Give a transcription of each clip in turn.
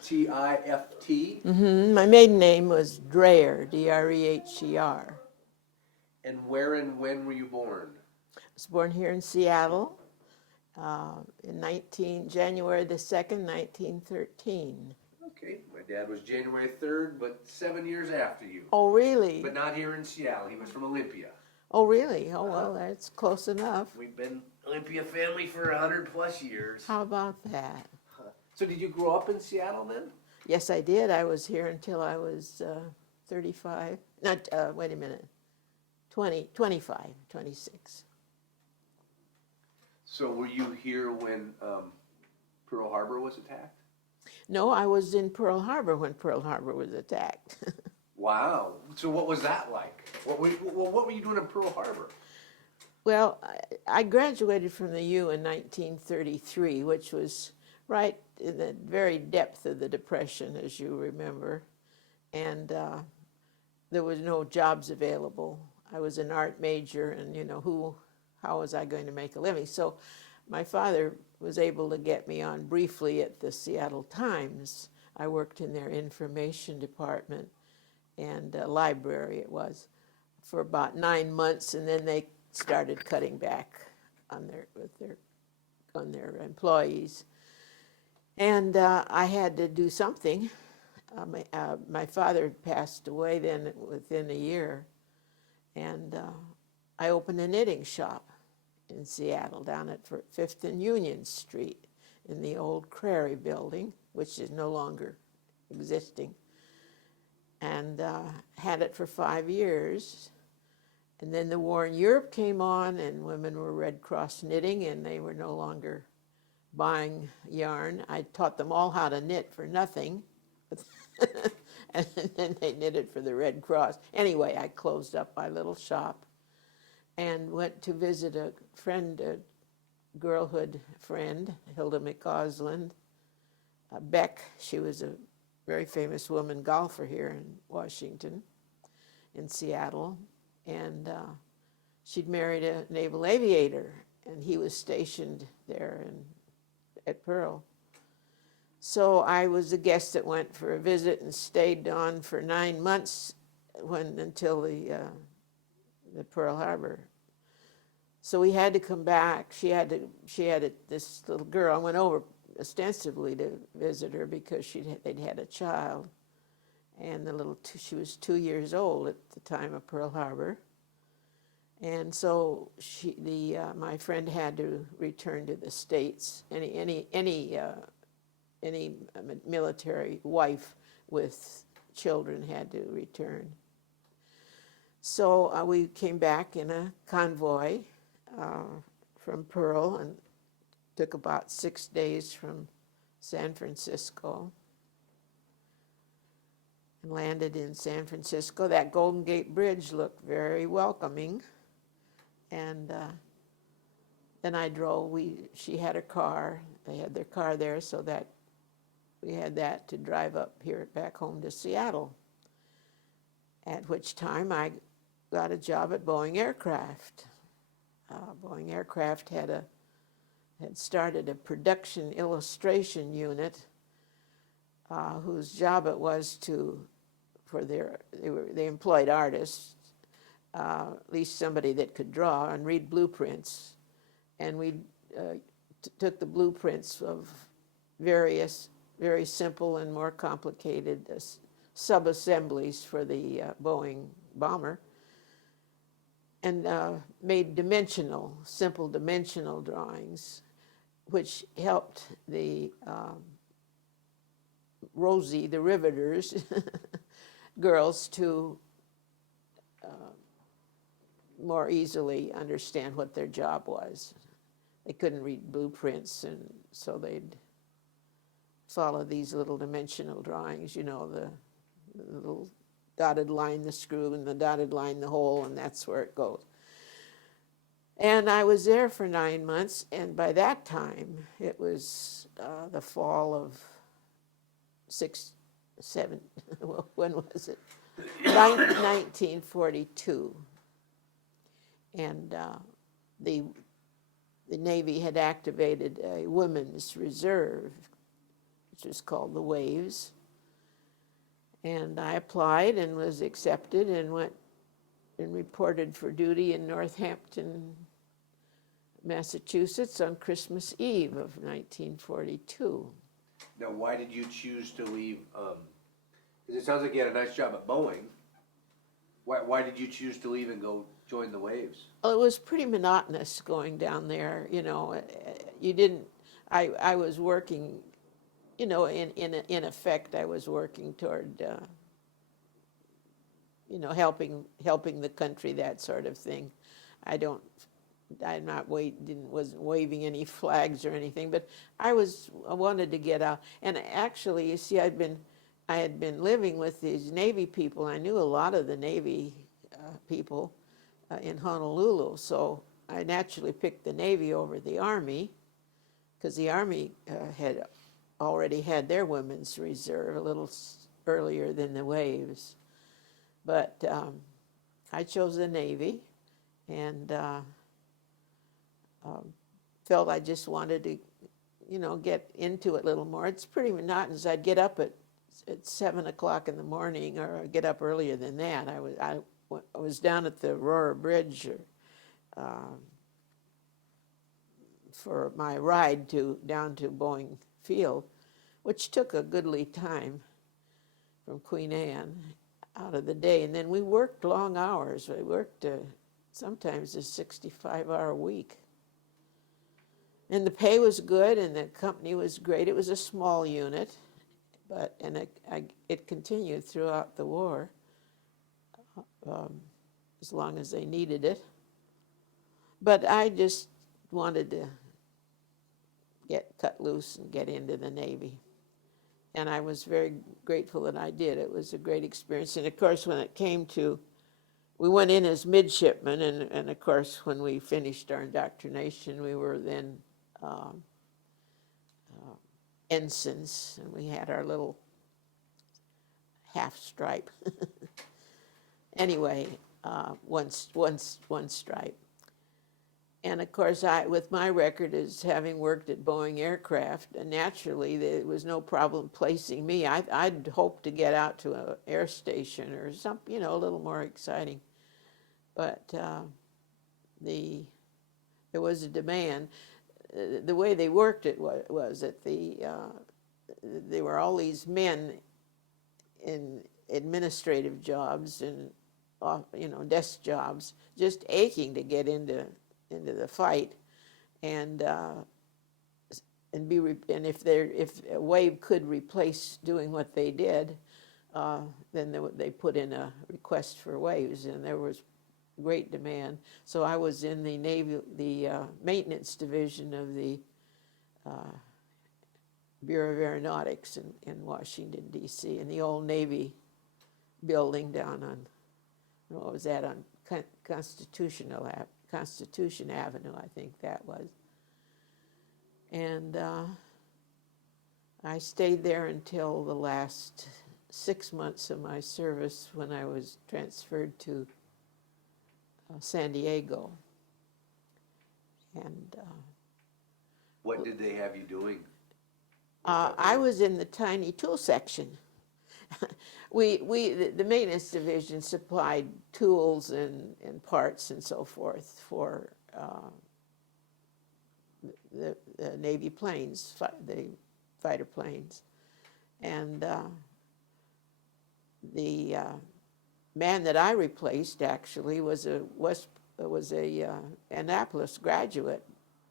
Tift. My maiden name was Dreher, Dreher. And where and when were you born? I was born here in Seattle in January the 2nd, 1913. Okay, my dad was January 3rd, but 7 years after you. Oh, really? But not here in Seattle. He was from Olympia. Oh, really? Oh, well, that's close enough. We've been Olympia family for 100 plus years. How about that? So did you grow up in Seattle then? Yes, I did. I was here until I was 35. Not, wait a minute, 25, 26. So were you here when Pearl Harbor was attacked? No, I was in Pearl Harbor when Pearl Harbor was attacked. Wow. So what was that like? What were you doing in Pearl Harbor? Well, I graduated from the U in 1933, which was right in the very depth of the Depression, as you remember. And there was no jobs available. I was an art major, and how was I going to make a living? So my father was able to get me on briefly at the Seattle Times. I worked in their information department and library, it was, for about 9 months, and then they started cutting back on their employees. And I had to do something. My father passed away then within a year, and I opened a knitting shop in Seattle down at 5th and Union Street in the old Crary building, which is no longer existing, and had it for 5 years. And then the war in Europe came on, and women were Red Cross knitting, and they were no longer buying yarn. I taught them all how to knit for nothing, and then they knitted for the Red Cross. Anyway, I closed up my little shop and went to visit a friend, a girlhood friend, Hilda McCausland. Beck, she was a very famous woman golfer here in Washington, in Seattle. And she'd married a naval aviator, and he was stationed there at Pearl. So I was a guest that went for a visit and stayed on for 9 months until the Pearl Harbor. So we had to come back. This little girl. I went over ostensibly to visit her because they'd had a child, and she was 2 years old at the time of Pearl Harbor. And so my friend had to return to the States. Any military wife with children had to return. So we came back in a convoy from Pearl, and took about 6 days from San Francisco, and landed in San Francisco. That Golden Gate Bridge looked very welcoming. And then I drove. She had a car. They had their car there, so that we had that to drive up here back home to Seattle. At which time I got a job at Boeing Aircraft. Boeing Aircraft had started a production illustration unit whose job it was they employed artists, at least somebody that could draw and read blueprints. And we took the blueprints of various very simple and more complicated sub-assemblies for the Boeing bomber, and made simple dimensional drawings, which helped the Rosie the Riveters girls to more easily understand what their job was. They couldn't read blueprints, and so they'd follow these little dimensional drawings, the little dotted line, the screw, and the dotted line, the hole, and that's where it goes. And I was there for 9 months, and by that time, it was the fall of when was it? 1942. And the Navy had activated a women's reserve, which was called the Waves. And I applied and was accepted and went and reported for duty in Northampton, Massachusetts on Christmas Eve of 1942. Now, why did you choose to leave? Because it sounds like you had a nice job at Boeing. Why did you choose to leave and go join the Waves? Well, it was pretty monotonous going down there. You know, you didn't. I was working. You know, in effect, I was working toward. You know, helping the country, that sort of thing. Wasn't waving any flags or anything, but I wanted to get out. And actually, you see, I had been living with these Navy people. I knew a lot of the Navy people in Honolulu, so I naturally picked the Navy over the Army, because the Army had already had their women's reserve a little earlier than the Waves. But I chose the Navy, and felt I just wanted to, you know, get into it a little more. It's pretty monotonous. I'd get up at 7 o'clock in the morning, or I'd get up earlier than that. I was down at the Aurora Bridge for my ride down to Boeing Field, which took a goodly time from Queen Anne out of the day. And then we worked long hours. We worked sometimes a 65-hour week. And the pay was good, and the company was great. It was a small unit, but it continued throughout the war, as long as they needed it. But I just wanted to get cut loose and get into the Navy. And I was very grateful that I did. It was a great experience. And of course, when it came to, we went in as midshipmen, and of course, when we finished our indoctrination, we were then ensigns, and we had our little half stripe. Anyway, one stripe. And of course, with my record as having worked at Boeing Aircraft, naturally there was no problem placing me. I'd hoped to get out to an air station or something, you know, a little more exciting. But there was a demand. The way they worked it was that there were all these men in administrative jobs and, you know, desk jobs, just aching to get into the fight, and if a wave could replace doing what they did, then they put in a request for waves, and there was great demand. So I was in the Navy, the maintenance division of the Bureau of Aeronautics in Washington, D.C., in the old Navy building down on, what was that, on Constitution Avenue, I think that was. And I stayed there until the last 6 months of my service, when I was transferred to San Diego. And what did they have you doing? I was in the tiny tool section. The maintenance division supplied tools and parts and so forth for the Navy planes, the fighter planes. And the man that I replaced actually was a Annapolis graduate,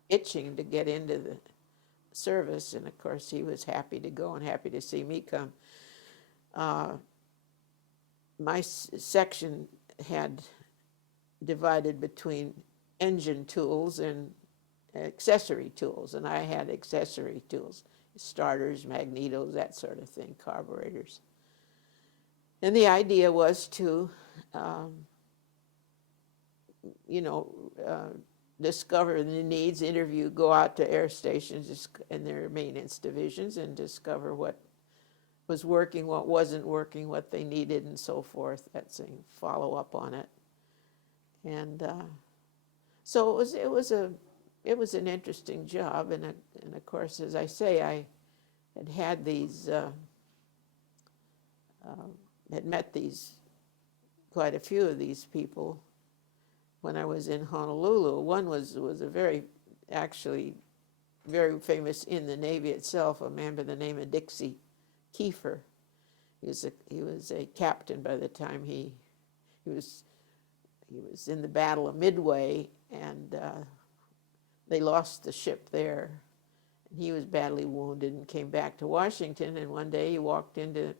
itching to get into the service, and of course he was happy to go and happy to see me come. My section had divided between engine tools and accessory tools, and I had accessory tools, starters, magnetos, that sort of thing, carburetors. And the idea was to, discover the needs, go out to air stations and their maintenance divisions and discover what was working, what wasn't working, what they needed, and so forth. That thing, follow up on it. And so it was an interesting job, and of course, as I say, I had these, had met these, quite a few of these people when I was in Honolulu. One was a very, actually, very famous in the Navy itself, a man by the name of Dixie Kiefer. He was a captain by the time he was in the Battle of Midway, and they lost the ship there. And he was badly wounded and came back to Washington, and one day he walked into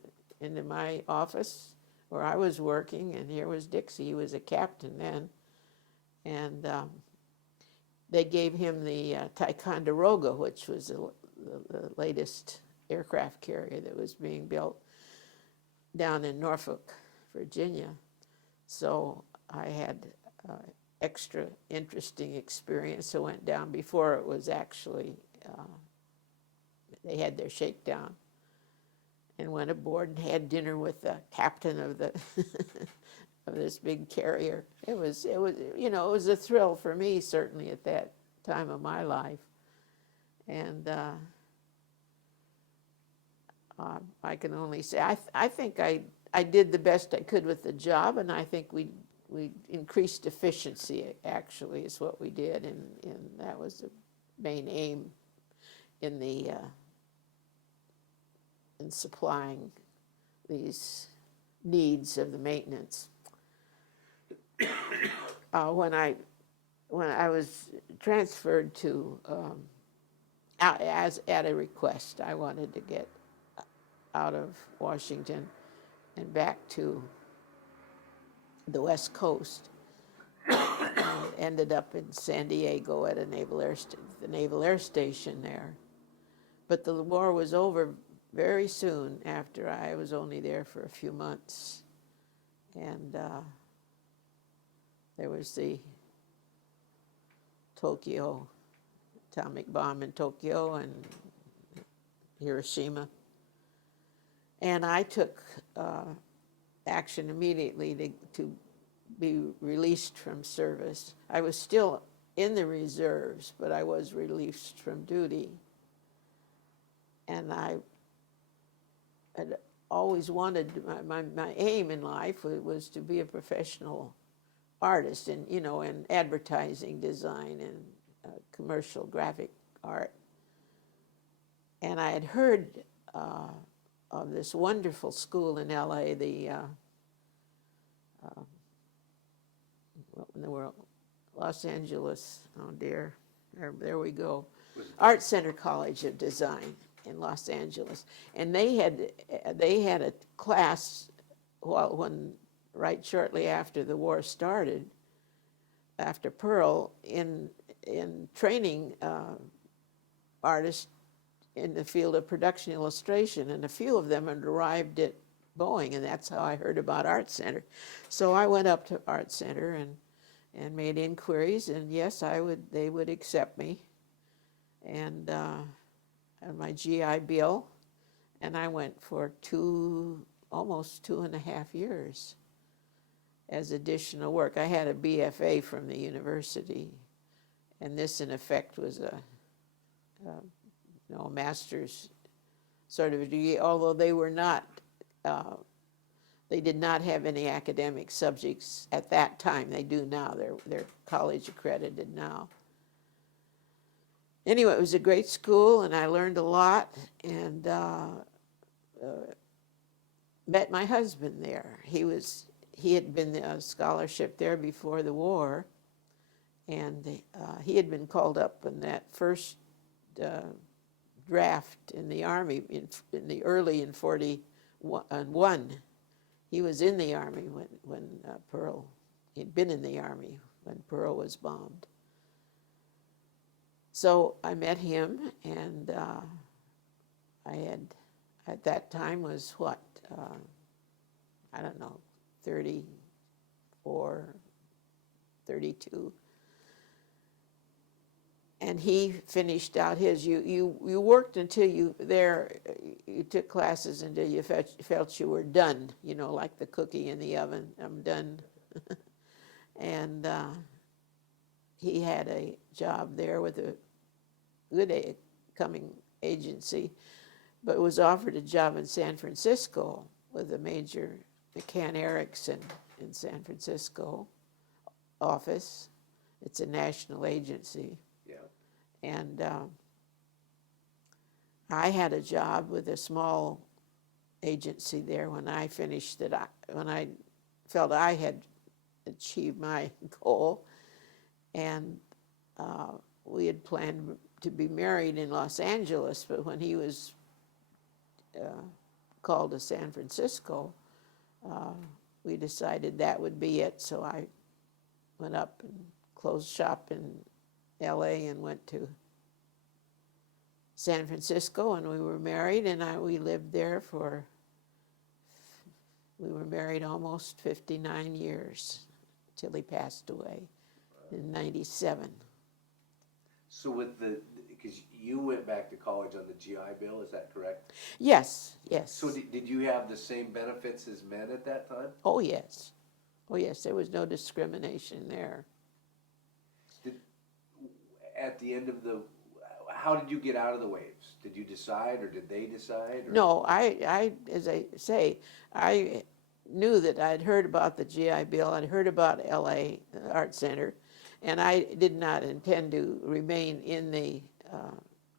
my office where I was working, and here was Dixie. He was a captain then, and they gave him the Ticonderoga, which was the latest aircraft carrier that was being built down in Norfolk, Virginia. So I had extra interesting experience. I went down before it was actually, they had their shakedown, and went aboard and had dinner with the captain of the of this big carrier. It was you know, it was a thrill for me, certainly at that time of my life. And I can only say I think I did the best I could with the job, and I think we increased efficiency, actually, is what we did, and that was the main aim in the in supplying these needs of the maintenance. When I was transferred to as at a request, I wanted to get out of Washington and back to the West Coast. And ended up in San Diego at a the Naval Air Station there. But the war was over very soon after. I was only there for a few months. And there was the Tokyo atomic bomb in Tokyo and Hiroshima. And I took action immediately to be released from service. I was still in the reserves, but I was released from duty. And I had always wanted, my aim in life was to be a professional artist in, you know, in advertising, design, and commercial graphic art. And I had heard of this wonderful school in LA, what in the world? Los Angeles, oh dear, there we go. Art Center College of Design in Los Angeles. And they had a class right shortly after the war started, after Pearl, in training artists in the field of production illustration, and a few of them had arrived at Boeing, and that's how I heard about Art Center. So I went up to Art Center and made inquiries, and yes, they would accept me, and my GI Bill, and I went for almost 2.5 years as additional work. I had a BFA from the university, and this in effect was a master's sort of a degree, although they were not, they did not have any academic subjects at that time. They do now. They're college accredited now. Anyway, it was a great school, and I learned a lot, and met my husband there. He had been a scholarship there before the war, and he had been called up in that first draft in the Army in the early in 41. He was in the Army when Pearl, he'd been in the Army when Pearl was bombed. So I met him, and I had, at that time was what, I don't know, 34, 32. And he finished out his. You worked until you took classes until you felt you were done. You know, like the cookie in the oven. I'm done. And he had a job there with a good coming agency, but was offered a job in San Francisco with a major McCann Erickson in San Francisco office. It's a national agency. Yeah. And I had a job with a small agency there when I finished it, when I felt I had achieved my goal. And we had planned to be married in Los Angeles, but when he was called to San Francisco, we decided that would be it. So I went up and closed shop in LA and went to San Francisco, and we were married, and we lived there we were married almost 59 years till he passed away in 97. So because you went back to college on the GI Bill, is that correct? Yes, yes. So did you have the same benefits as men at that time? Oh, yes. Oh, yes, there was no discrimination there. At the end of how did you get out of the waves? Did you decide, or did they decide? Or? No, I, as I say, I knew that I'd heard about the GI Bill, I'd heard about LA Art Center, and I did not intend to remain in the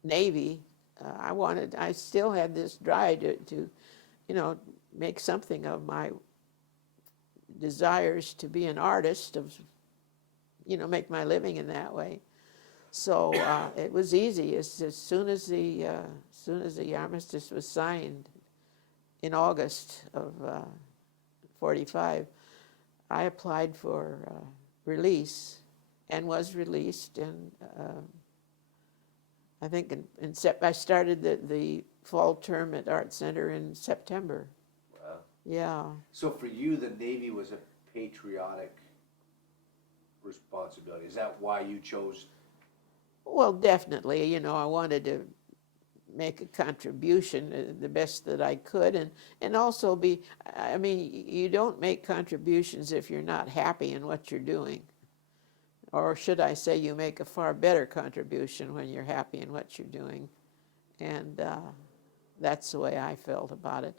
Navy. I still had this drive to make something of my desires to be an artist, make my living in that way. So it was easy. As soon as the armistice was signed in August of 45, I applied for release and was released. And I think I started the fall term at Art Center in September. Wow. Yeah. So for you, the Navy was a patriotic responsibility. Is that why you chose? Well, definitely. I wanted to make a contribution the best that I could, and also you don't make contributions if you're not happy in what you're doing. Or should I say, you make a far better contribution when you're happy in what you're doing. And that's the way I felt about it.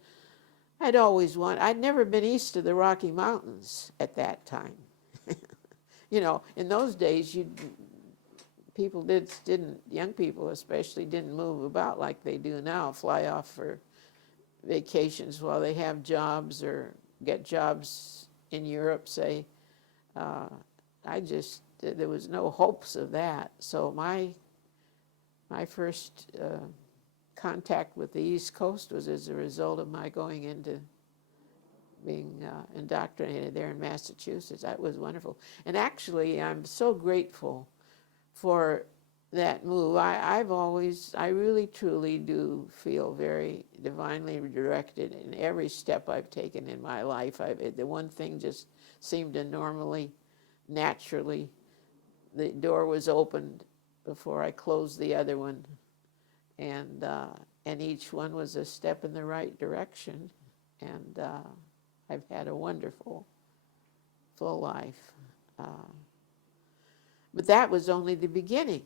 I'd never been east of the Rocky Mountains at that time. In those days, young people especially, didn't move about like they do now, fly off for vacations while they have jobs or get jobs in Europe, say. There was no hopes of that. So my first contact with the East Coast was as a result of my going into being indoctrinated there in Massachusetts. That was wonderful. And actually, I'm so grateful for that move. I really truly do feel very divinely directed in every step I've taken in my life. The one thing just seemed to naturally, the door was opened before I closed the other one, and each one was a step in the right direction, and I've had a wonderful, full life. But that was only the beginning,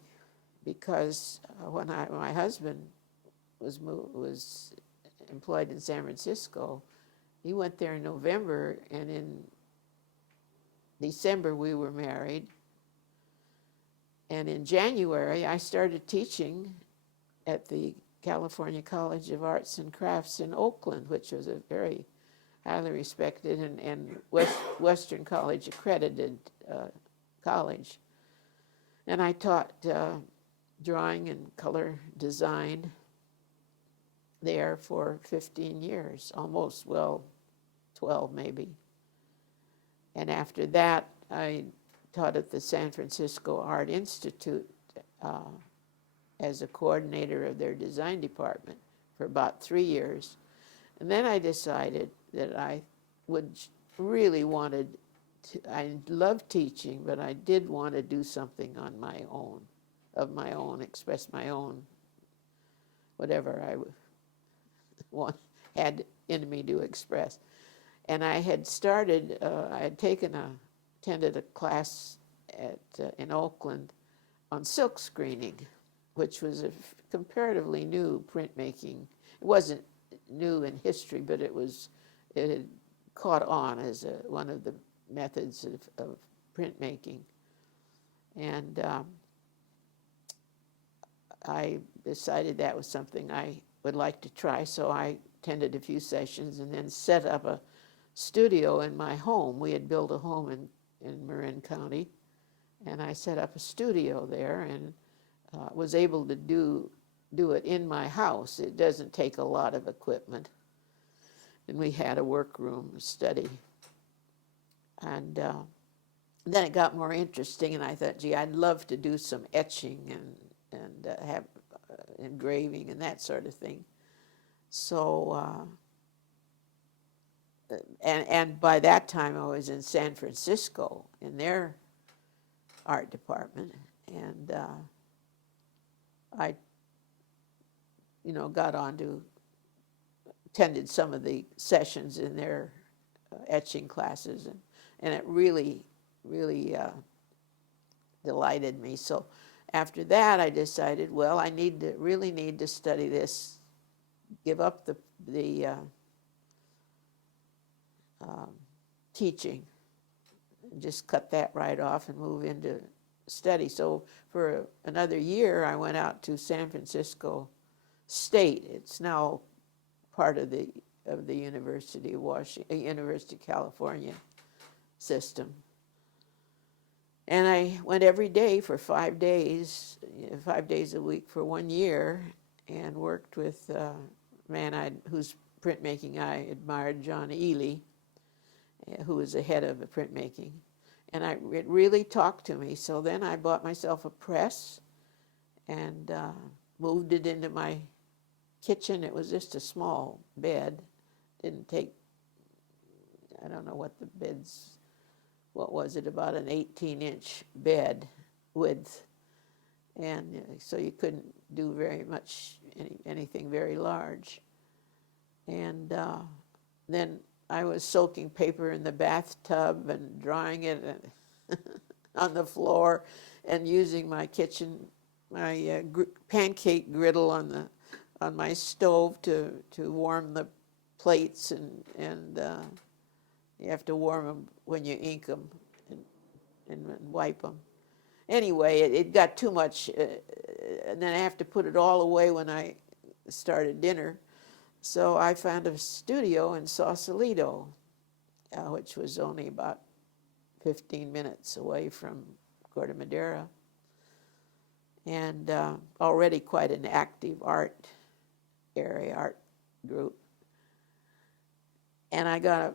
because when my husband was employed in San Francisco, he went there in November, and in December we were married. And in January I started teaching at the California College of Arts and Crafts in Oakland, which was a very highly respected and Western College accredited college. And I taught drawing and color design there for 15 years, almost, 12 maybe. And after that, I taught at the San Francisco Art Institute as a coordinator of their design department for about 3 years. And then I decided that I I loved teaching, but I did want to do something of my own, express my own, whatever I had in me to express. And I had attended a class in Oakland on silk screening, which was a comparatively new printmaking it wasn't new in history, but it had caught on as one of the methods of printmaking. And I decided that was something I would like to try, so I attended a few sessions and then set up a studio in my home. We had built a home in Marin County, and I set up a studio there and was able to do it in my house. It doesn't take a lot of equipment. And we had a workroom, study. And then it got more interesting, and I thought, gee, I'd love to do some etching and have engraving and that sort of thing. So, and by that time I was in San Francisco in their art department, and I, got on to, attended some of the sessions in their etching classes, and it really, really delighted me. So after that, I decided, well, I really need to study this, give up the teaching, and just cut that right off and move into study. So for another year, I went out to San Francisco State. It's now part of the University of Washington, University of California system. And I went every day for 5 days, 5 days a week for 1 year, and worked with a man whose printmaking I admired, John Ely, who was the head of the printmaking. And it really talked to me. So then I bought myself a press and moved it into my kitchen. It was just a small bed. Didn't take, I don't know what the bed's, what was it, about an 18-inch bed width. And so you couldn't do very much, anything very large. And then I was soaking paper in the bathtub and drying it on the floor and using my kitchen, my pancake griddle on my stove to warm the plates, and you have to warm them when you ink them and wipe them. Anyway, it got too much, and then I have to put it all away when I started dinner. So I found a studio in Sausalito, which was only about 15 minutes away from Corte Madera, and already quite an active art area, art group. And I got a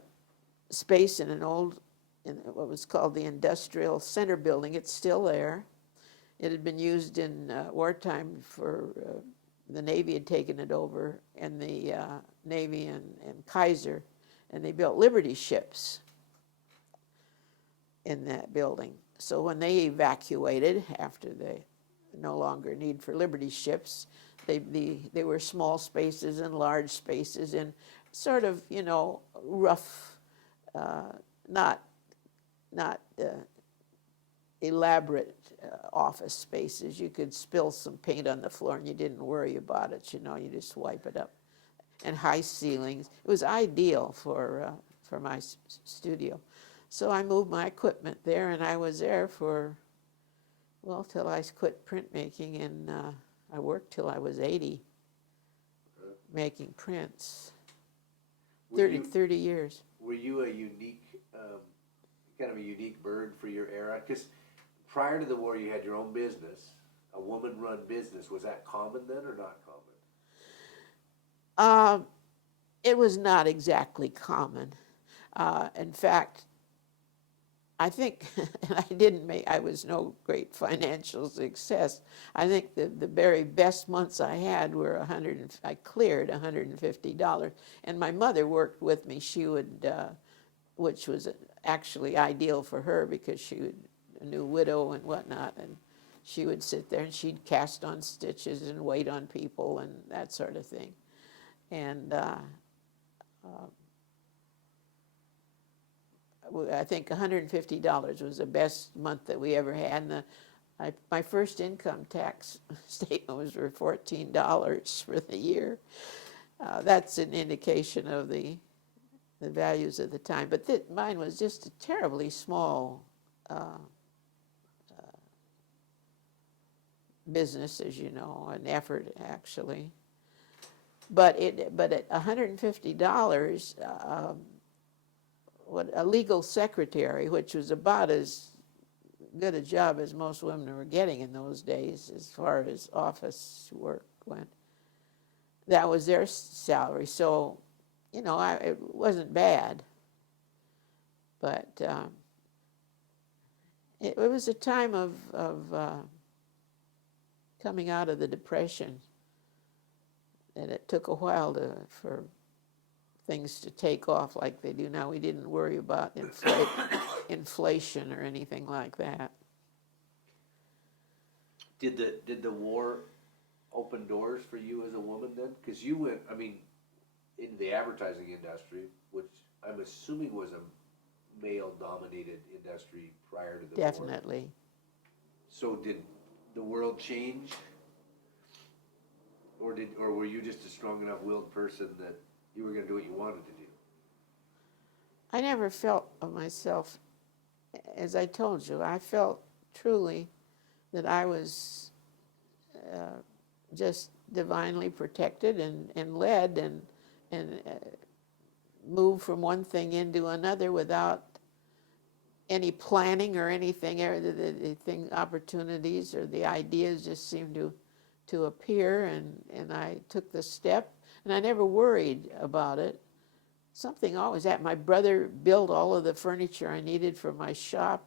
space in what was called the Industrial Center building. It's still there. It had been used in wartime for, the Navy had taken it over, and the Navy and Kaiser, and they built Liberty ships in that building. So when they evacuated, after they no longer need for Liberty ships, they were small spaces and large spaces in sort of, rough, not elaborate office spaces. You could spill some paint on the floor and you didn't worry about it, you just wipe it up. And high ceilings. It was ideal for my studio. So I moved my equipment there, and I was there for, well, till I quit printmaking, and I worked till I was 80, making prints. 30 years. Were you a unique, kind of a unique bird for your era? Because prior to the war, you had your own business, a woman-run business. Was that common then or not common? It was not exactly common. In fact, I think I was no great financial success. I think the very best months I had were I cleared $150. And my mother worked with me. She would, which was actually ideal for her because she was a new widow and whatnot. And she would sit there and she'd cast on stitches and wait on people and that sort of thing. And I think $150 was the best month that we ever had. And my first income tax statement was for $14 for the year. that's an indication of the values of the time. But mine was just a terribly small business, as you know, an effort actually. But at $150, what a legal secretary, which was about as good a job as most women were getting in those days, as far as office work went, that was their salary. So, you know, it wasn't bad. But it was a time of coming out of the Depression, and it took a while for things to take off like they do now. We didn't worry about inflation or anything like that. Did the war open doors for you as a woman then? Because you went, I mean, in the advertising industry, which I'm assuming was a male-dominated industry prior to the war. Definitely. So did the world change? Or were you just a strong enough willed person that you were going to do what you wanted to do? I never felt of myself, as I told you, I felt truly that I was just divinely protected and led and moved from one thing into another without any planning or anything. The opportunities or the ideas just seemed to appear, and I took the step, and I never worried about it. Something always happened. My brother built all of the furniture I needed for my shop,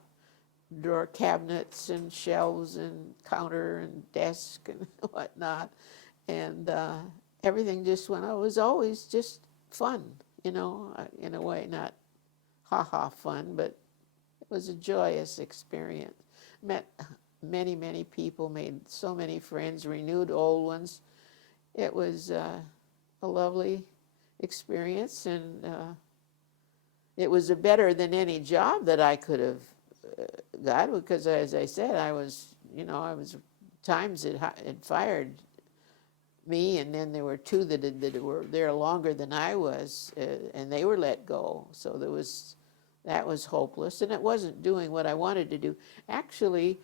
drawer cabinets and shelves and counter and desk and whatnot, and everything just went. It was always just fun, you know, in a way, not ha-ha fun, but it was a joyous experience. Met many people, made so many friends, renewed old ones. It was a lovely experience, and it was better than any job that I could have got, because, as I said, I was times it had fired me, and then there were two that were there longer than I was, and they were let go. So that was hopeless, and it wasn't doing what I wanted to do. Actually,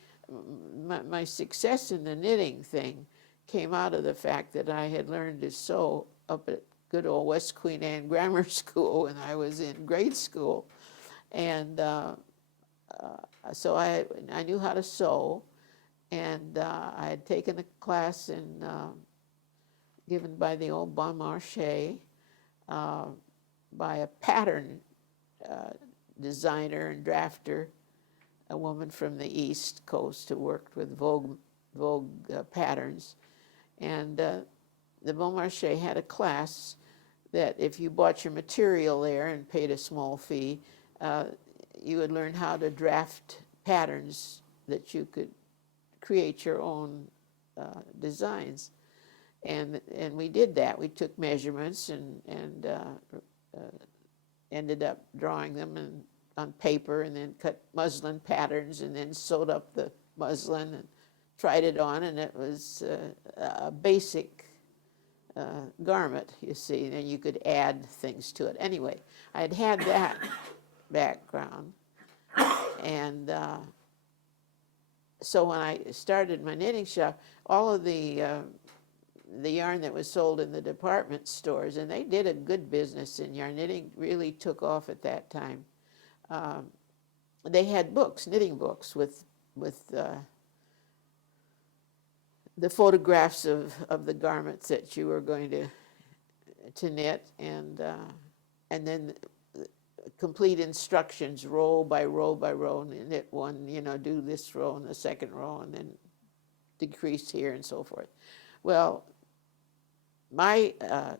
my success in the knitting thing came out of the fact that I had learned to sew up at good old West Queen Anne Grammar School when I was in grade school, and so I knew how to sew, and I had taken a class given by the old Bon Marché by a pattern designer and drafter, a woman from the East Coast who worked with Vogue patterns. And the Bon Marché had a class that if you bought your material there and paid a small fee, you would learn how to draft patterns that you could create your own designs. And we did that. We took measurements and ended up drawing them on paper, and then cut muslin patterns, and then sewed up the muslin and tried it on, and it was a basic garment, you see. Then you could add things to it. Anyway, I'd had that background, and so when I started my knitting shop, all of the yarn that was sold in the department stores, and they did a good business in yarn. Knitting really took off at that time. They had books, knitting books, with the photographs of the garments that you were going to knit, and then complete instructions, row by row by row, and knit one, do this row and the second row, and then decrease here and so forth. Well, my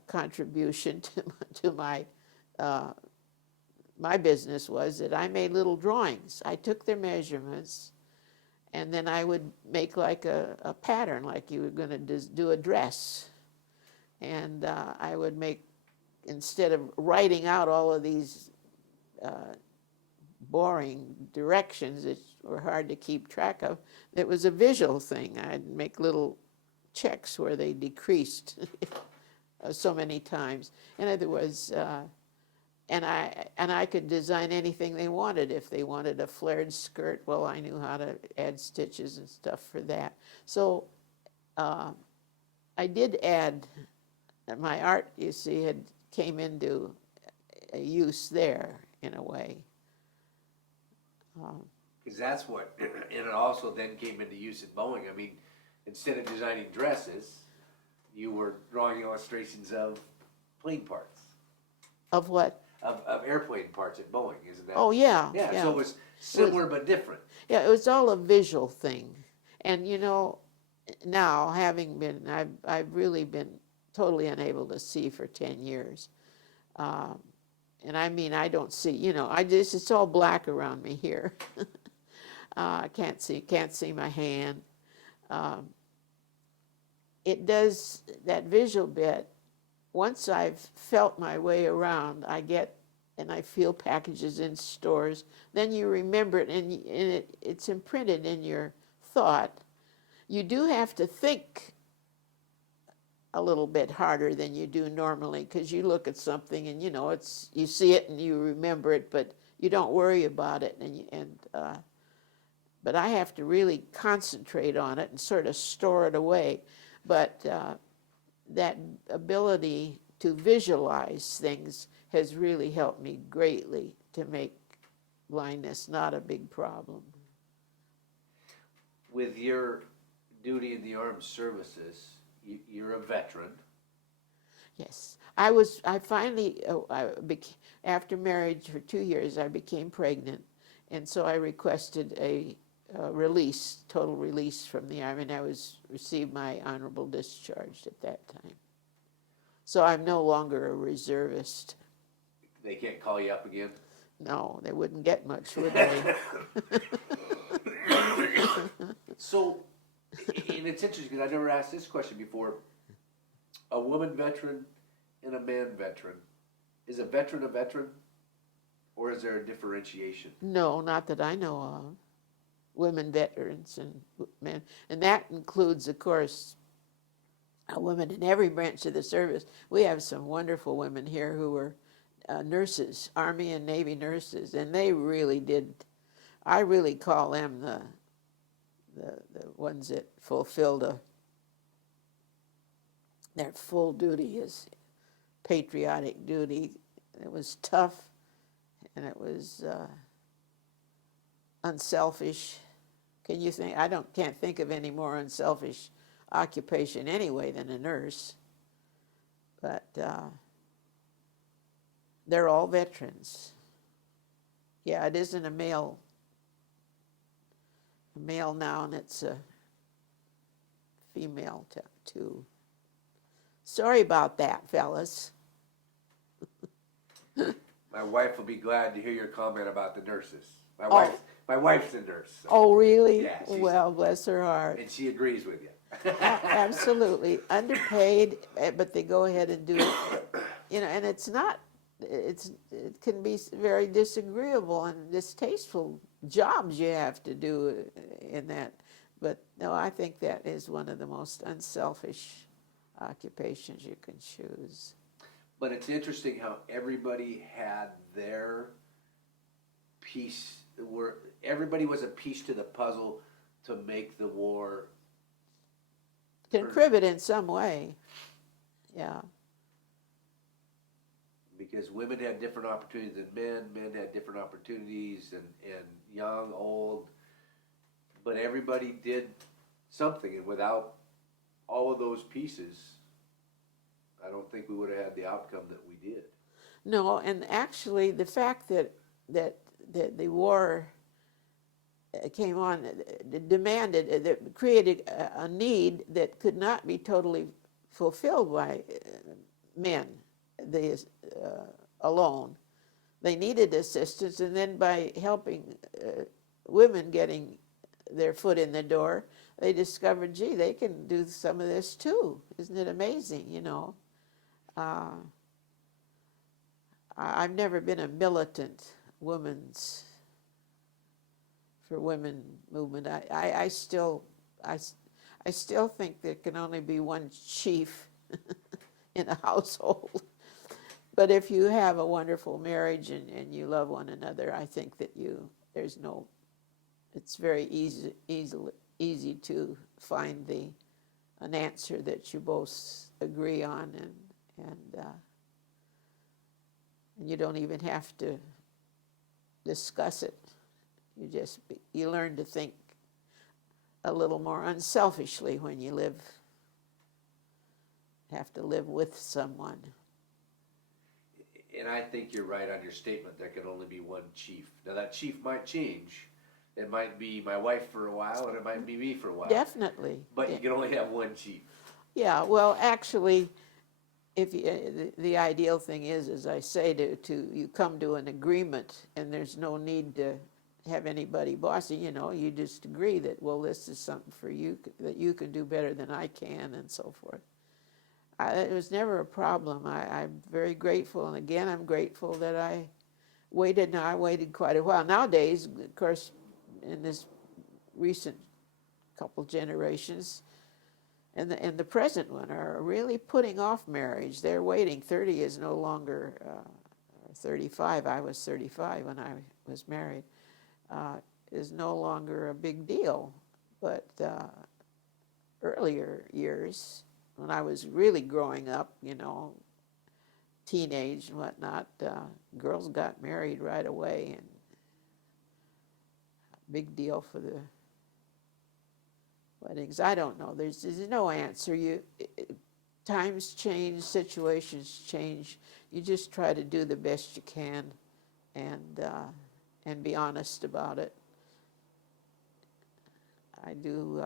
contribution to my business was that I made little drawings. I took their measurements, and then I would make like a pattern, like you were going to do a dress. And I would make, instead of writing out all of these boring directions that were hard to keep track of, it was a visual thing. I'd make little checks where they decreased so many times. In other words, and I could design anything they wanted. If they wanted a flared skirt, well, I knew how to add stitches and stuff for that. So I did add, my art, you see, had came into a use there in a way. Because that's what, and it also then came into use at Boeing. I mean, instead of designing dresses, you were drawing illustrations of plane parts. Of what? Of airplane parts at Boeing, isn't that? Oh, yeah. Yeah, so it was similar but different. Yeah, it was all a visual thing. And you know, now having been, I've really been totally unable to see for 10 years. And I mean, I don't see, you know, it's all black around me here. I can't see my hand. It does, that visual bit, once I've felt my way around, and I feel packages in stores, then you remember it, and it's imprinted in your thought. You do have to think a little bit harder than you do normally, because you look at something and you know you see it and you remember it, but you don't worry about it. But I have to really concentrate on it and sort of store it away. But that ability to visualize things has really helped me greatly to make blindness not a big problem. With your duty in the armed services, you're a veteran. Yes. I finally, after marriage for 2 years, I became pregnant. And so I requested a release, total release from the Army, and I received my honorable discharge at that time. So I'm no longer a reservist. They can't call you up again? No, they wouldn't get much, would they? So, and it's interesting because I never asked this question before. A woman veteran and a man veteran. Is a veteran, or is there a differentiation? No, not that I know of. Women veterans and men. And that includes, of course, a woman in every branch of the service. We have some wonderful women here who were nurses, Army and Navy nurses, and they really did. I really call them the ones that fulfilled their full duty as patriotic duty. It was tough, and it was unselfish. Can you think? Can't think of any more unselfish occupation anyway than a nurse. But they're all veterans. Yeah, it isn't a male noun, it's a female too. Sorry about that, fellas. My wife will be glad to hear your comment about the nurses. My wife's a nurse. So. Oh, really? Yeah. Well, bless her heart. And she agrees with you. Absolutely. Underpaid, but they go ahead and do it. You know, and it can be very disagreeable and distasteful jobs you have to do in that. But no, I think that is one of the most unselfish occupations you can choose. But it's interesting how everybody had their piece, everybody was a piece to the puzzle to make the war contribute in some way. Yeah. Because women had different opportunities than men had different opportunities, and young, old, but everybody did something, and without all of those pieces, I don't think we would have had the outcome that we did. No, and actually the fact that the war came on, demanded, that created a need that could not be totally fulfilled by men alone. They needed assistance, and then by helping women getting their foot in the door, they discovered, gee, they can do some of this too. Isn't it amazing, you know? I've never been a militant for women movement. I still think there can only be one chief in a household. But if you have a wonderful marriage and you love one another, I think that it's very easy to find an answer that you both agree on, and you don't even have to discuss it. You learn to think a little more unselfishly when you have to live with someone. And I think you're right on your statement. There can only be one chief. Now that chief might change. It might be my wife for a while, and it might be me for a while. Definitely. But you can only have one chief. Yeah. Well, actually, if the ideal thing is, as I say, to you come to an agreement, and there's no need to have anybody bossy. You just agree that, well, this is something for you that you can do better than I can, and so forth. It was never a problem. I'm very grateful, and again, I'm grateful that I waited. Now, I waited quite a while. Nowadays, of course, in this recent couple generations, and the present one are really putting off marriage. They're waiting. 30 is no longer 35. I was 35 when I was married. Is no longer a big deal. But earlier years, when I was really growing up, teenage and whatnot, girls got married right away, and big deal for the weddings. I don't know. There's no answer. Times change, situations change. You just try to do the best you can, and be honest about it. I do.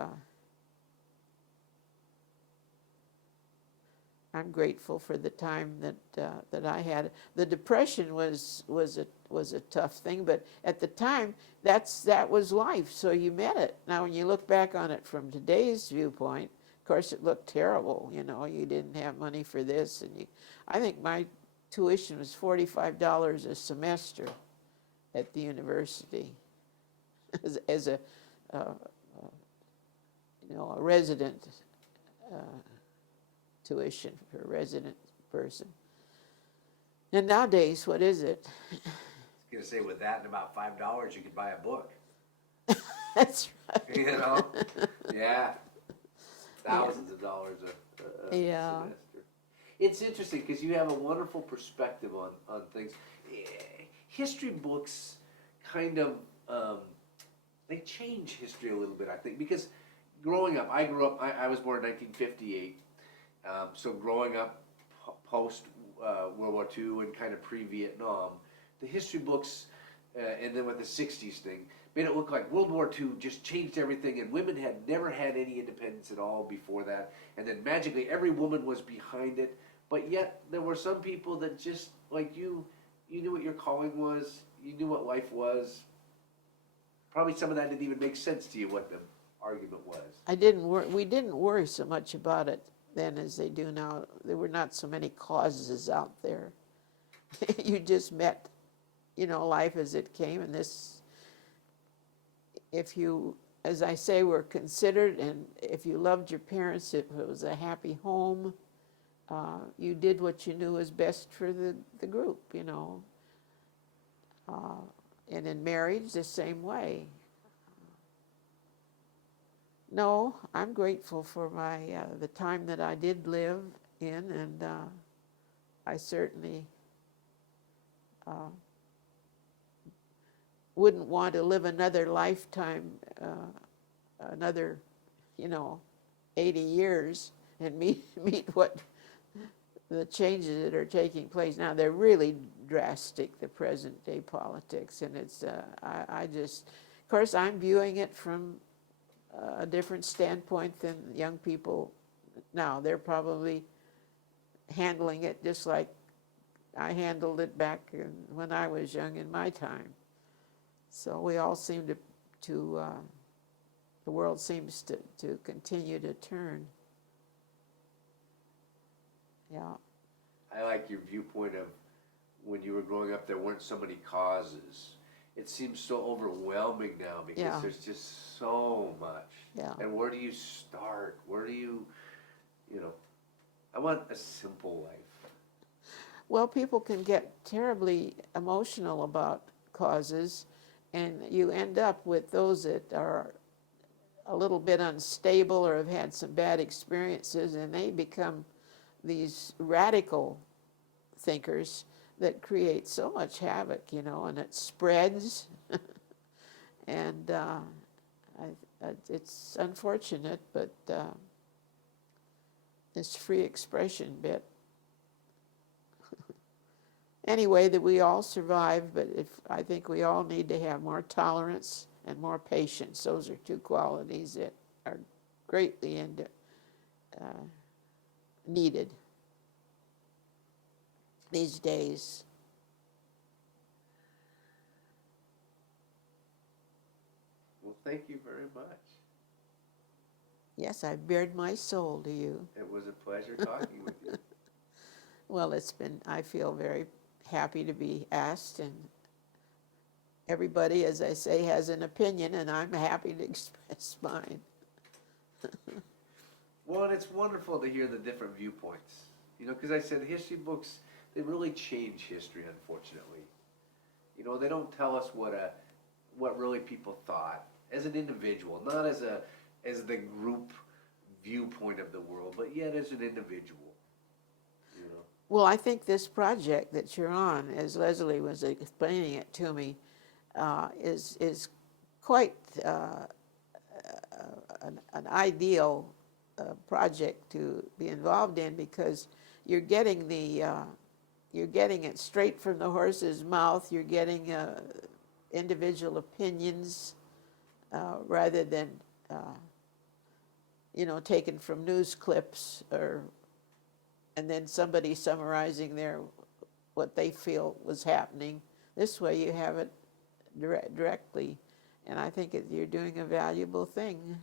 I'm grateful for the time that I had. The Depression was a tough thing, but at the time, that was life. So you met it. Now, when you look back on it from today's viewpoint, of course, it looked terrible. You didn't have money for this, and I think my tuition was $45 a semester at the university as a resident. Tuition for a resident person. And nowadays, what is it? I was going to say, with that and about $5, you could buy a book. That's right. Yeah. Thousands of dollars a semester. It's interesting because you have a wonderful perspective on things. History books kind of, they change history a little bit, I think, because growing up, I was born in 1958. So growing up post World War II and kind of pre-Vietnam, the history books, and then with the 60s thing, made it look like World War II just changed everything, and women had never had any independence at all before that, and then magically every woman was behind it, but yet there were some people that just, like you knew what your calling was, you knew what life was. Probably some of that didn't even make sense to you, what the argument was. We didn't worry so much about it then as they do now. There were not so many causes out there. You just met, life as it came, and if you, as I say, were considered, and if you loved your parents, if it was a happy home, you did what you knew was best for the group, and in marriage, the same way. No, I'm grateful for the time that I did live in, and I certainly wouldn't want to live another lifetime, another, 80 years, and meet what the changes that are taking place now. They're really drastic, the present day politics, and it's I just, of course, I'm viewing it from a different standpoint than young people now. They're probably handling it just like I handled it back when I was young in my time. So we all seem to the world seems to continue to turn. Yeah. I like your viewpoint of when you were growing up, there weren't so many causes. It seems so overwhelming now because there's just so much. Yeah. And where do you start? Where do you, I want a simple life. Well, people can get terribly emotional about causes, and you end up with those that are a little bit unstable or have had some bad experiences, and they become these radical thinkers that create so much havoc, you know, and it spreads. And it's unfortunate, but this free expression bit. Anyway, that we all survive, but I think we all need to have more tolerance and more patience. Those are two qualities that are greatly needed these days. Well, thank you very much. Yes, I've bared my soul to you. It was a pleasure talking with you. Well, I feel very happy to be asked, and everybody, as I say, has an opinion, and I'm happy to express mine. Well, and it's wonderful to hear the different viewpoints. You know, because I said history books, they really change history, unfortunately. You know, they don't tell us what really people thought as an individual, not as the group viewpoint of the world, but yet as an individual. You know. Well, I think this project that you're on, as Leslie was explaining it to me, is quite an ideal project to be involved in, because you're getting it straight from the horse's mouth. You're getting individual opinions rather than taken from news clips, and then somebody summarizing what they feel was happening. This way you have it directly, and I think you're doing a valuable thing.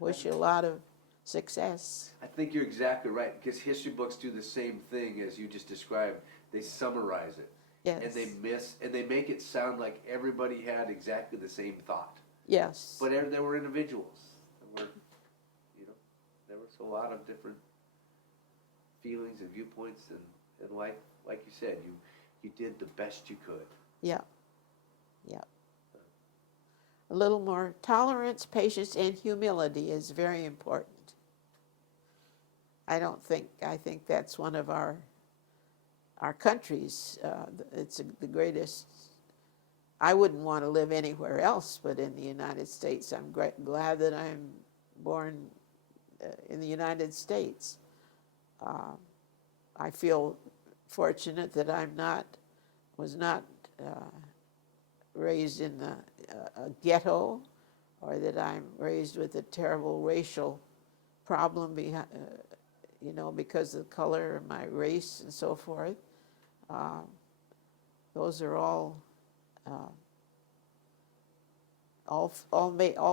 Wish you a lot of success. I think you're exactly right, because history books do the same thing as you just described. They summarize it. Yes. And they make it sound like everybody had exactly the same thought. Yes. But there were individuals. There was a lot of different feelings and viewpoints, and like you said, you did the best you could. Yeah. Yeah. A little more tolerance, patience, and humility is very important. I think that's one of our countries. It's the greatest. I wouldn't want to live anywhere else but in the United States. I'm glad that I'm born in the United States. I feel fortunate that was not raised in a ghetto, or that I'm raised with a terrible racial problem because of the color of my race and so forth. Those are all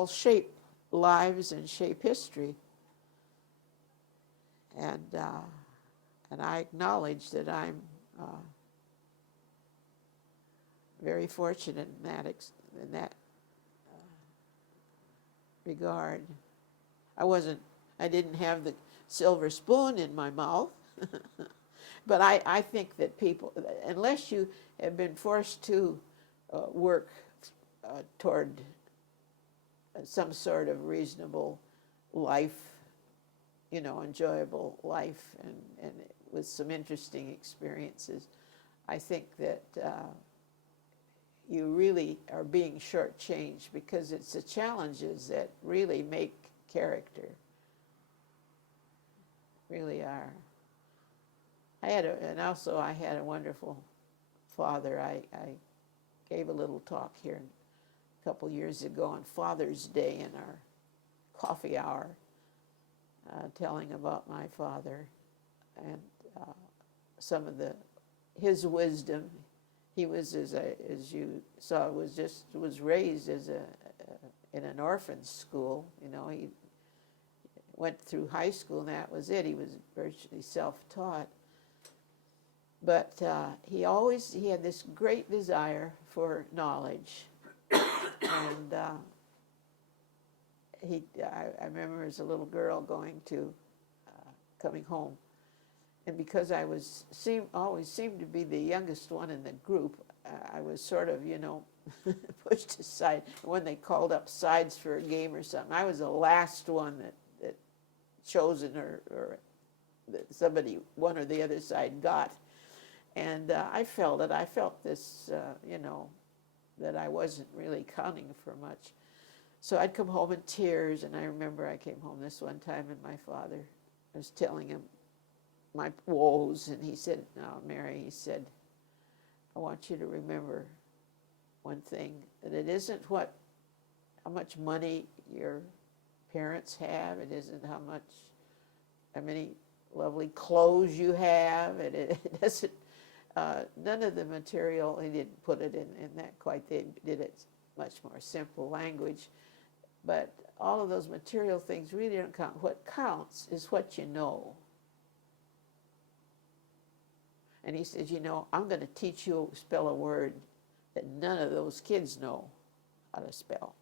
shape lives and shape history. And I acknowledge that I'm very fortunate in that regard. I didn't have the silver spoon in my mouth, but I think that people, unless you have been forced to work toward some sort of reasonable life, enjoyable life, and with some interesting experiences, I think that you really are being shortchanged, because it's the challenges that really make character. Really are. I had a wonderful father. I gave a little talk here a couple years ago on Father's Day in our coffee hour, telling about my father and some of his wisdom. He was, as you saw, was raised in an orphan school. He went through high school, and that was it. He was virtually self-taught. But he had this great desire for knowledge. And I remember as a little girl going to coming home. And because I always seemed to be the youngest one in the group, I was sort of, pushed aside. When they called up sides for a game or something, I was the last one that chosen or that somebody, one or the other side, got. And I felt it. I felt this, that I wasn't really counting for much. So I'd come home in tears, and I remember I came home this one time, and my father, I was telling him my woes, and he said, "No, Mary," he said, "I want you to remember one thing, that it isn't how much money your parents have, it isn't how many lovely clothes you have, it doesn't, none of the material," he didn't put it in that quite, they did it much more simple language, but all of those material things really don't count. What counts is what you know. And he says, I'm going to teach you to spell a word that none of those kids know how to spell.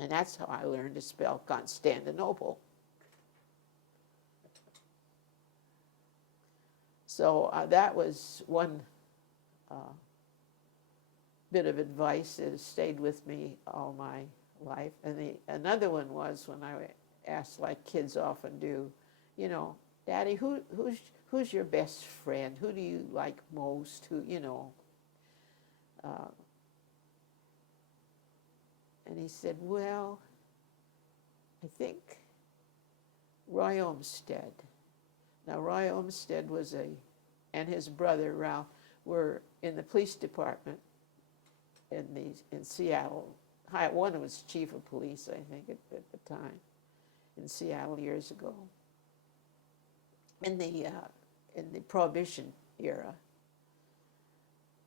And that's how I learned to spell Constantinople. So that was one bit of advice that has stayed with me all my life. And another one was when I asked, like kids often do, Daddy, who's your best friend? Who do you like most? And he said, well, I think Roy Olmsted. Now, Roy Olmsted and his brother Ralph were in the police department in Seattle. One was chief of police, I think, at the time, in Seattle years ago, in the Prohibition era.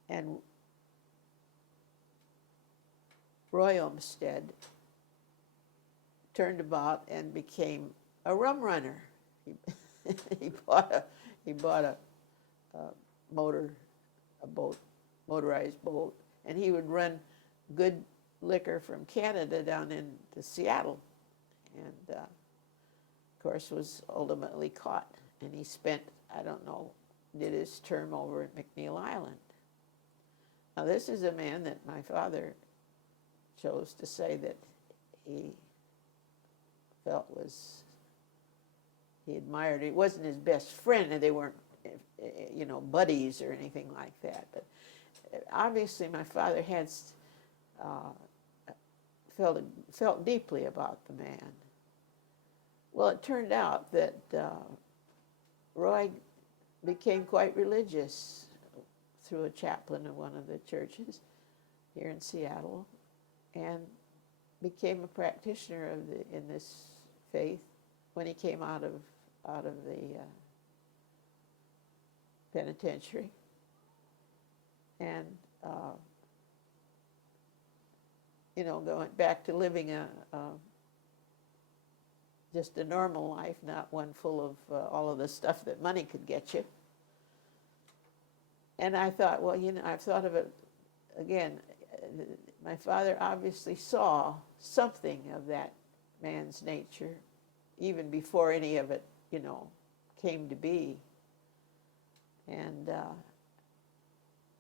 And Roy Olmsted turned about and became a rum runner. He bought a motorized boat, and he would run good liquor from Canada down into Seattle, and of course was ultimately caught. And he spent, did his term over at McNeil Island. Now this is a man that my father chose to say that he felt he admired. It wasn't his best friend, and they weren't, buddies or anything like that. But obviously, my father had felt deeply about the man. Well, it turned out that Roy became quite religious through a chaplain of one of the churches here in Seattle, and became a practitioner in this faith when he came out of the penitentiary, and going back to living just a normal life, not one full of all of the stuff that money could get you. And I thought, well, I've thought of it again. My father obviously saw something of that man's nature, even before any of it, came to be. And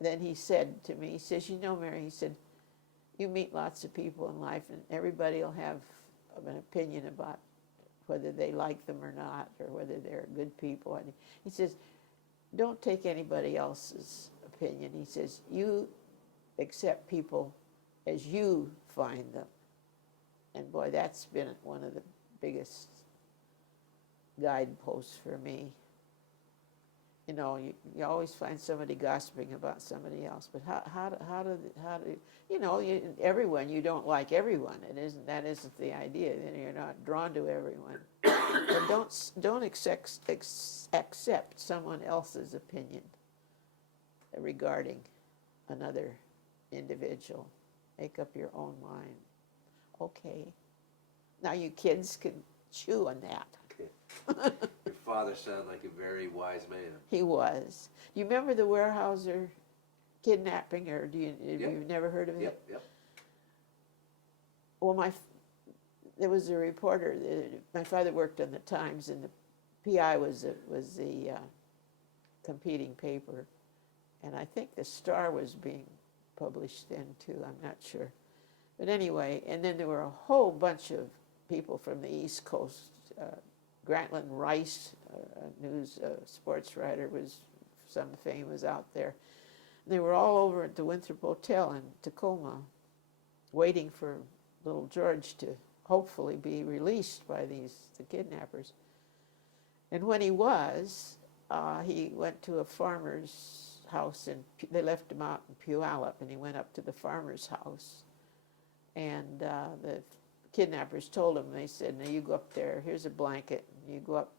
then he said to me, he says, Mary, he said, you meet lots of people in life, and everybody will have an opinion about whether they like them or not, or whether they're good people. And he says, don't take anybody else's opinion. He says, you accept people as you find them. And boy, that's been one of the biggest guideposts for me. You always find somebody gossiping about somebody else, but how do everyone, you don't like everyone. That isn't the idea. You're not drawn to everyone. But don't accept someone else's opinion regarding another individual. Make up your own mind. Okay. Now you kids can chew on that. Your father sounded like a very wise man. He was. Do you remember the Weyerhaeuser kidnapping, or you've never heard of it? Yep. Well, there was a reporter. My father worked on the Times in the PI was the competing paper, and I think the Star was being published then too. I'm not sure, but anyway, and then there were a whole bunch of people from the East Coast. Grantland Rice, a news sports writer, was some fame, was out there. They were all over at the Winthrop Hotel in Tacoma, waiting for little George to hopefully be released by the kidnappers. And when he was, he went to a farmer's house, and they left him out in Puyallup, and he went up to the farmer's house. And the kidnappers told him, they said, now you go up there, here's a blanket, and you go up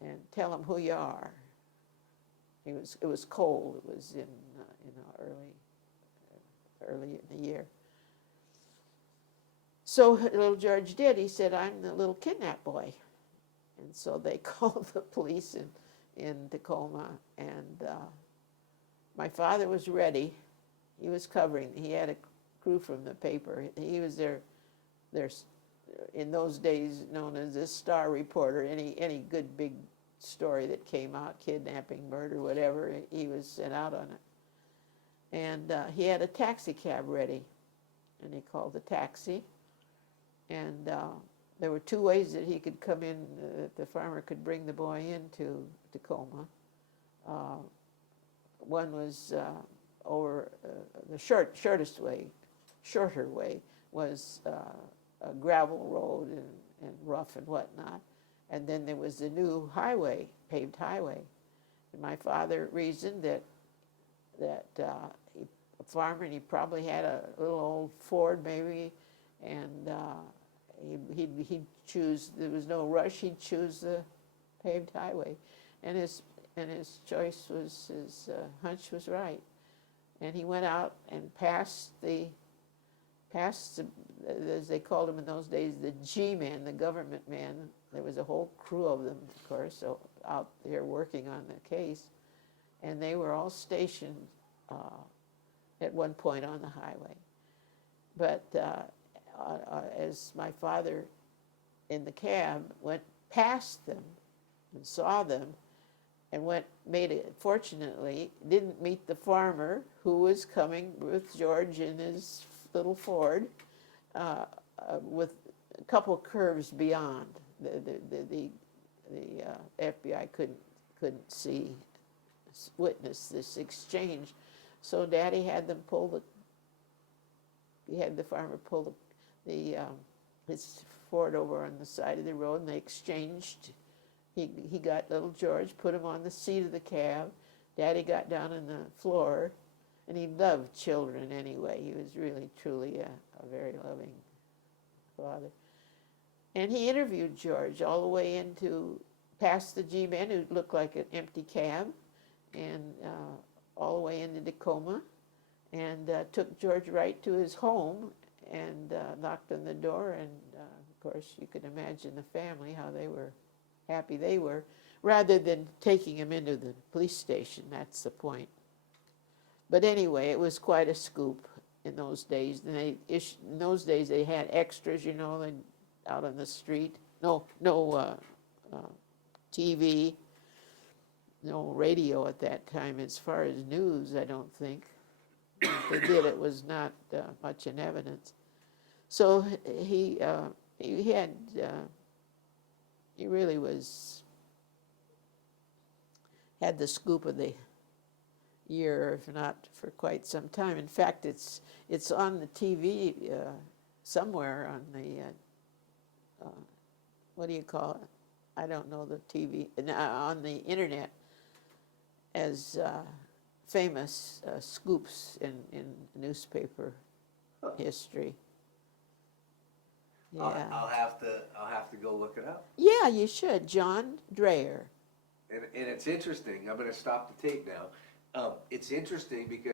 and tell them who you are. It was cold, it was in early in the year. So little George did. He said, I'm the little kidnap boy. And so they called the police in Tacoma, and my father was ready. He was covering. He had a crew from the paper. He was their in those days known as a star reporter. Any good big story that came out, kidnapping, murder, whatever, he was sent out on it. And he had a taxi cab ready, and he called the taxi. And there were two ways that he could come in, that the farmer could bring the boy into Tacoma. One was over the shorter way was a gravel road and rough and whatnot. And then there was the new highway, paved highway. And my father reasoned that a farmer, and he probably had a little old Ford maybe, and he'd choose, there was no rush, he'd choose the paved highway. And his choice was, his hunch was right. And he went out and passed the, as they called them in those days, the G-men, the government men. There was a whole crew of them, of course, so out there working on the case. And they were all stationed at one point on the highway. But as my father in the cab went past them and saw them and fortunately didn't meet the farmer who was coming with George in his little Ford with a couple curves beyond. The FBI couldn't witness this exchange, so Daddy had them he had the farmer pull his Ford over on the side of the road, and they exchanged. He got little George, put him on the seat of the cab. Daddy got down on the floor, and he loved children anyway. He was really, truly a very loving father. And he interviewed George all the way past the G-men, who looked like an empty cab, and all the way into Tacoma, and took George right to his home and knocked on the door. And of course, you can imagine the family, how happy they were, rather than taking him into the police station. That's the point. But anyway, it was quite a scoop in those days. And in those days, they had extras, out on the street. No TV, no radio at that time. As far as news, I don't think. If they did, it was not much in evidence. So he really had the scoop of the year, if not for quite some time. In fact, it's on the TV somewhere on the what do you call it? I don't know the TV, on the internet, as famous scoops in newspaper history. Yeah. I'll have to go look it up. Yeah, you should. John Dreyer. And it's interesting. I'm going to stop the tape now. It's interesting because